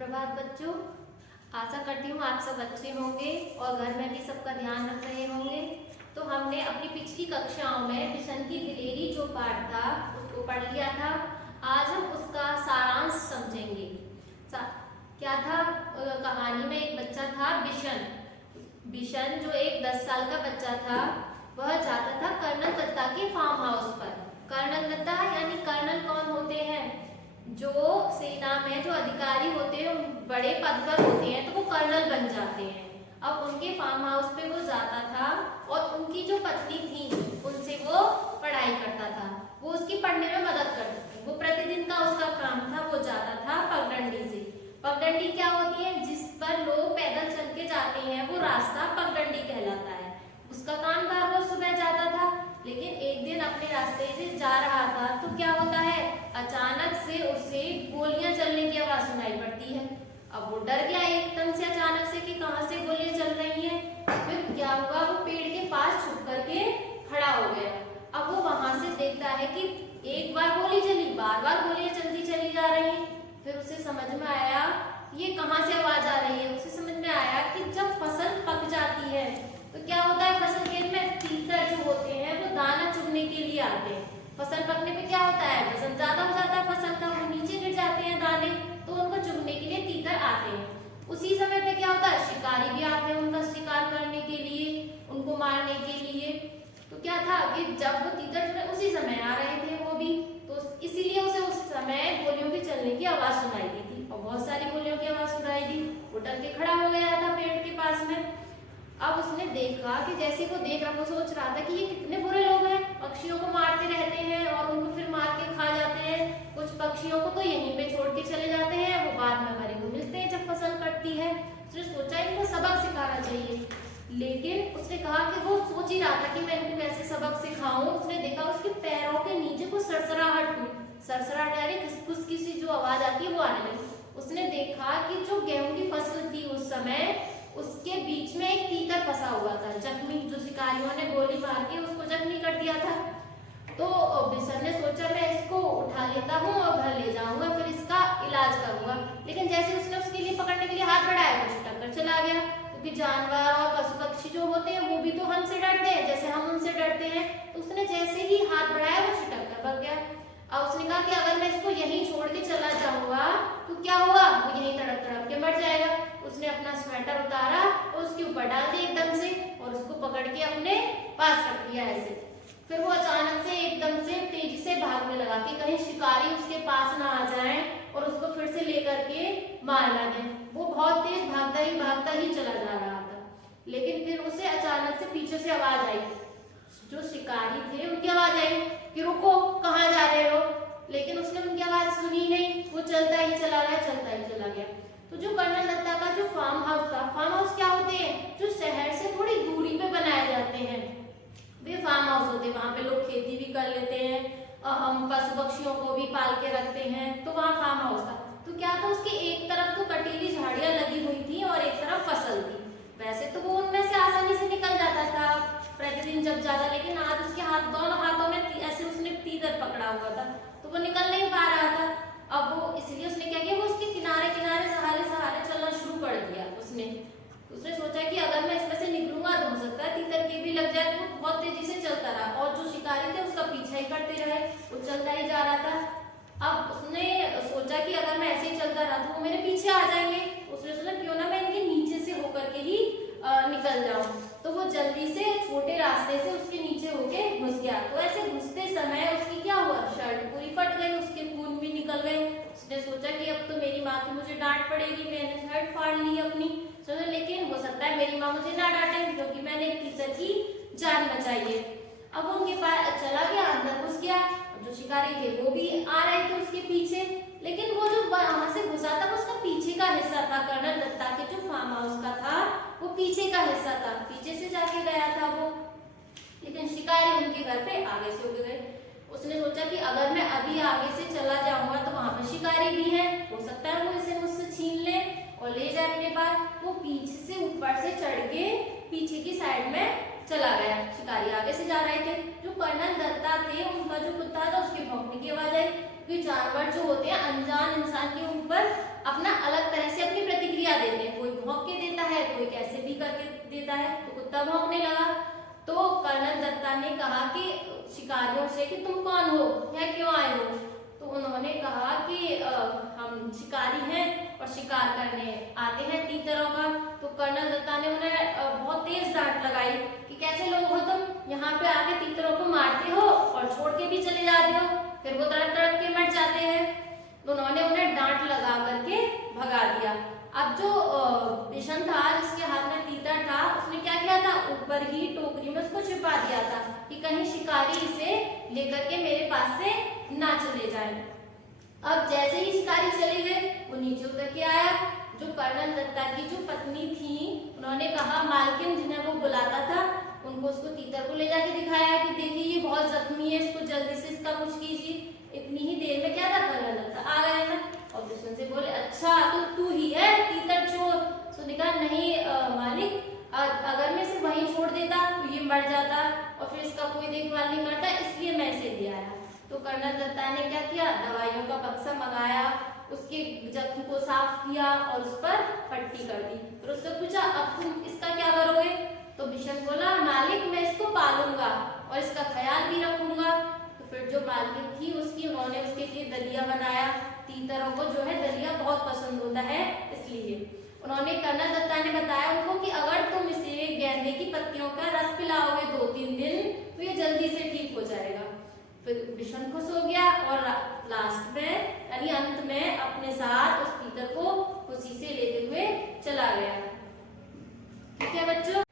सुप्रभात बच्चों। आशा करती हूँ आप सब अच्छे होंगे और घर में भी सबका ध्यान रख रहे होंगे। तो हमने अपनी पिछली कक्षाओं में बिशन की दिलेरी जो पाठ था उसको पढ़ लिया था। आज हम उसका सारांश समझेंगे। क्या था? कहानी में एक बच्चा था बिशन। बिशन जो एक 10 साल का बच्चा था, वह जाता था कर्नल दत्ता के फार्म हाउस पर। कर्नल दत्ता यानी कर्नल कौन होते हैं? जो सेना में जो अधिकारी होते हैं, बड़े पद पर होते हैं, तो वो कर्नल बन जाते हैं। अब उनके फार्म हाउस पे वो जाता था और उनकी जो पत्नी थी उनसे वो पढ़ाई करता था। वो उसकी पढ़ने में मदद करती थी। वो प्रतिदिन का उसका काम था, वो जाता था पगडंडी से। पगडंडी क्या होती है? जिस पर लोग पैदल चल के जाते हैं, वो रास्ता पगडंडी कहलाता है। उसका काम था, वो सुबह जाता था। लेकिन एक दिन अपने रास्ते से जा रहा था तो क्या होता है, अचानक से उसे गोलियां चलने की आवाज सुनाई पड़ती है। अब वो डर गया एकदम से अचानक से कि कहां से गोलियां चल रही हैं। फिर क्या हुआ, वो पेड़ के पास छुप करके खड़ा हो गया। अब वो वहां से देखता है कि एक बार गोली चली, बार बार गोलियां चलती चली जा रही हैं। फिर उसे समझ में आया ये कहां से आवाज आ रही है। उसे समझ में आया कि जब फसल पक जाती है तो क्या होता है, फसल खेत में तीतर जो होते हैं वो दाना चुगने के लिए आते हैं। फसल पकने पे क्या होता है, वजन ज्यादा हो जाता है फसल का, वो नीचे गिर जाते हैं दाने, तो उनको चुगने के लिए तीतर आते हैं। उसी समय पे क्या होता है, शिकारी भी आते हैं उनका शिकार करने के लिए, उनको मारने के लिए। तो क्या था कि जब वो तीतर उसी समय आ रहे थे वो भी, तो इसीलिए उसे उस समय गोलियों के चलने की आवाज सुनाई दी थी और बहुत सारी गोलियों की आवाज सुनाई दी। वो डर के खड़ा हो गया था पेड़ के पास में। अब उसने देखा कि जैसे वो देख रहा, वो सोच रहा था कि ये कितने बुरे लोग हैं, पक्षियों को मारते रहते हैं और उनको फिर मार के खा जाते हैं। कुछ पक्षियों को तो यहीं पे छोड़ के चले जाते हैं, वो बाद में मरे हुए मिलते हैं जब फसल कटती है। उसने सोचा इनको सबक सिखाना चाहिए। लेकिन उसने कहा कि वो सोच ही रहा था कि मैं इनको कैसे सबक सिखाऊं। उसने देखा उसके पैरों के नीचे कुछ सरसराहट हुई। सरसराहट यानी खुसखुस सी जो आवाज आती है वो आने लगी। उसने देखा कि जो गेहूं की फसल थी उस समय, उसके बीच में एक तीतर फंसा हुआ था, जख्मी, जो शिकारियों ने गोली मार के उसको जख्मी कर दिया था। तो बिशन ने सोचा मैं इसको उठा लेता हूँ और घर ले जाऊंगा, फिर इसका इलाज करूंगा। लेकिन जैसे उसने उसके लिए पकड़ने के लिए हाथ बढ़ाया तो छिटक कर चला गया, क्योंकि जानवर और पशु पक्षी जो होते हैं वो भी तो हमसे डरते हैं जैसे हम उनसे डरते हैं। तो उसने जैसे ही हाथ बढ़ाया वो छिटक कर भाग गया। अब उसने कहा कि अगर मैं इसको यहीं छोड़ के चला जाऊंगा तो क्या होगा, वो यहीं तड़प तड़प के मर जाएगा। उसने अपना स्वेटर उतारा और उसके ऊपर डाल दिया एकदम से और उसको पकड़ के अपने पास रख दिया ऐसे। फिर वो अचानक से एकदम से तेजी से भागने लगा कि कहीं शिकारी उसके पास ना आ जाए और उसको फिर से लेकर के मार ना दे। वो बहुत तेज भागता ही चला जा रहा था। लेकिन फिर उसे अचानक से पीछे से आवाज आई, जो शिकारी थे उनकी आवाज आई कि रुको, कहाँ जा रहे हो। लेकिन उसने उनकी आवाज सुनी नहीं, वो चलता ही चला गया। तो जो कर्नल दत्ता का जो फार्म हाउस था, फार्म हाउस क्या होते हैं, जो शहर से थोड़ी दूरी पे बनाए जाते हैं, वे फार्म हाउस होते हैं। वहां पे लोग खेती भी कर लेते हैं और हम पशु पक्षियों को भी पाल के रखते हैं, तो वहाँ फार्म हाउस था। तो क्या था, उसके एक तरफ तो कटीली झाड़ियां लगी हुई थी और एक तरफ फसल थी। वैसे तो वो उनमें से आसानी से निकल जाता था प्रतिदिन जब जाता, लेकिन आज उसके दोनों हाथों में ऐसे उसने तीतर पकड़ा हुआ था, तो वो निकल नहीं पा रहा था। अब वो इसलिए उसने क्या किया, वो उसके किनारे किनारे सहारे चलना शुरू कर दिया। उसने सोचा कि अगर मैं इसमें से निकलूंगा तो हो सकता है तीतर के भी लग जाए। तो बहुत तेजी से चलता रहा और जो शिकारी थे उसका पीछा ही करते रहे, वो चलता ही जा रहा था। अब उसने सोचा कि अगर मैं ऐसे ही चलता रहा तो वो मेरे पीछे आ जाएंगे। उसने सोचा क्यों ना मैं इनके नीचे से होकर के ही निकल जाऊं। तो वो जल्दी से छोटे रास्ते से उसके नीचे होके घुस गया। तो ऐसे घुसते समय उसकी क्या हुआ, शर्ट पूरी फट गई, उसके खून भी निकल गए। उसने सोचा कि अब तो मेरी माँ की मुझे डांट पड़ेगी, मैंने शर्ट फाड़ ली अपनी। सोचा लेकिन हो सकता है मेरी माँ मुझे ना डांटे क्योंकि मैंने एक तीतर की जान बचाई है। अब उनके पास चला गया, अंदर घुस गया। जो शिकारी थे वो भी आ रहे थे उसके पीछे, लेकिन वो जो वहां से घुसा था वो उसका पीछे का हिस्सा था। कर्नल दत्ता के जो फार्म हाउस का था वो पीछे का हिस्सा था, पीछे से जाके गया था वो। लेकिन शिकारी उनके घर पे आगे से होके गए। उसने सोचा कि अगर मैं अभी आगे से चला जाऊंगा तो वहां पर शिकारी भी है, हो सकता है वो इसे मुझसे छीन ले और ले जाए अपने पास। वो पीछे से ऊपर से चढ़ के पीछे की साइड में चला गया। शिकारी आगे से जा रहे थे। जो कर्नल दत्ता थे उनका जो कुत्ता था उसके भौंकने की आवाज आई, क्योंकि जानवर जो होते हैं अनजान इंसान के ऊपर अपना अलग तरह से देता है तो कुत्ता भौंकने लगा। तो कर्नल दत्ता ने कहा कि शिकारियों से कि तुम कौन हो, यहाँ क्यों आए हो? तो उन्होंने कहा कि हम शिकारी हैं और शिकार करने आते हैं तीतरों का। तो कर्नल दत्ता ने उन्हें बहुत तेज डांट लगाई कि कैसे लोग हो तुम, यहाँ पे आके तीतरों को मारते हो और छोड़ के भी चले जाते हो, फिर वो तड़प तड़प के मर जाते हैं। तो उन्होंने उन्हें डांट लगा करके भगा दिया। अब जो बिशन था जिसके हाथ में तीतर था, उसने क्या किया था, ऊपर ही टोकरी में उसको छिपा दिया था कि कहीं शिकारी इसे लेकर के मेरे पास से ना चले जाए। अब जैसे ही शिकारी चले गए, वो नीचे उतर के आया। जो कर्नल दत्ता की जो पत्नी थी, उन्होंने कहा मालकिन जिन्हें वो बुलाता था, उनको उसको तीतर को ले जाके दिखाया कि देखिए ये बहुत जख्मी है, इसको जल्दी से इसका कुछ कीजिए। इतनी ही देर में क्या था, कर्नल दत्ता आ गया था और बिशन से बोले अच्छा तो तू ही है तीतर चोर? उसने कहा नहीं मालिक, अगर मैं इसे वहीं छोड़ देता तो ये मर जाता और फिर इसका कोई देखभाल नहीं करता, इसलिए मैं इसे ले आया। तो कर्नल दत्ता ने क्या किया, दवाइयों का बक्सा मंगाया, उसके जख्म को साफ किया और उस पर पट्टी कर दी। फिर उससे पूछा अब तुम इसका क्या करोगे? तो बिशन बोला मालिक मैं इसको पालूंगा और इसका ख्याल भी रखूंगा। तो फिर जो मालकिन थी उसकी, उन्होंने उसके लिए दलिया बनाया। तीतरों को जो है दलिया बहुत पसंद होता है, इसलिए उन्होंने कर्नल दत्ता ने बताया उनको कि अगर तुम इसे गेंदे की पत्तियों का रस पिलाओगे 2-3 दिन तो ये जल्दी से ठीक हो जाएगा। फिर बिशन खुश हो गया और लास्ट में यानी अंत में अपने साथ उस तीतर को खुशी से लेते हुए चला गया। ठीक है बच्चों।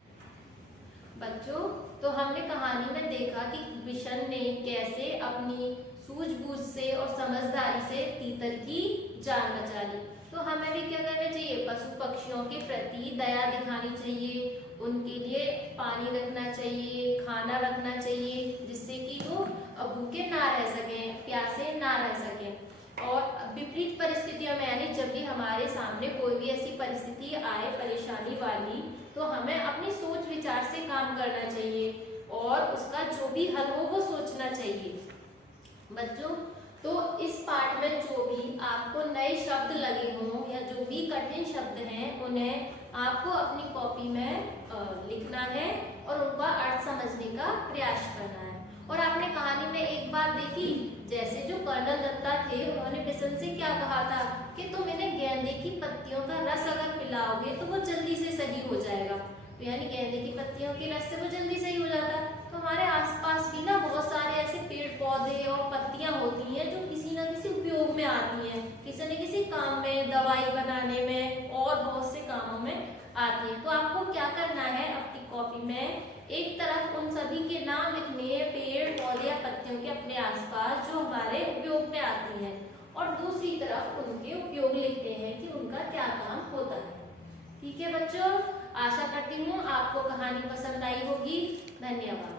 तो हमने कहानी में देखा कि बिशन ने कैसे अपनी सूझबूझ से और समझदारी से तीतर की जान बचा ली। तो हमें भी क्या करना चाहिए, पशु पक्षियों के प्रति दया दिखानी चाहिए, उनके लिए पानी रखना चाहिए, खाना रखना चाहिए, जिससे कि वो भूखे ना रह सकें, प्यासे ना रह सकें। और विपरीत परिस्थितियों में यानी जब भी हमारे सामने कोई भी ऐसी परिस्थिति आए परेशानी वाली, तो हमें अपनी सोच विचार से काम करना चाहिए और उसका जो भी हल हो वो सोचना चाहिए। बच्चों तो इस पाठ में जो भी आपको नए शब्द लगे हों या जो भी कठिन शब्द हैं उन्हें आपको अपनी कॉपी में लिखना है और उनका अर्थ समझने का प्रयास करना है। और आपने कहानी में एक बात देखी, जैसे जो कर्नल दत्ता थे उन्होंने बिशन से क्या कहा था कि तुम इन्हें गेंदे की पत्तियों का रस अगर पिलाओगे तो वो जल्दी से सही हो जाएगा। तो यानी गेंदे की पत्तियों के रस से वो जल्दी सही हो जाता। तो हमारे आसपास भी ना बहुत सारे ऐसे पेड़ पौधे और पत्तियां होती हैं जो किसी न किसी उपयोग में आती हैं, किसी न किसी काम में, दवाई बनाने में और बहुत से कामों में आती है। तो आपको क्या करना है, अपनी कॉपी में एक तरफ उन सभी के नाम लिखने हैं, पेड़ पौधे या पत्तियों के अपने आसपास जो हमारे उपयोग में आती हैं, और दूसरी तरफ उनके उपयोग लिखते हैं कि उनका क्या काम होता है। ठीक है बच्चों, आशा करती हूँ आपको कहानी पसंद आई होगी। धन्यवाद।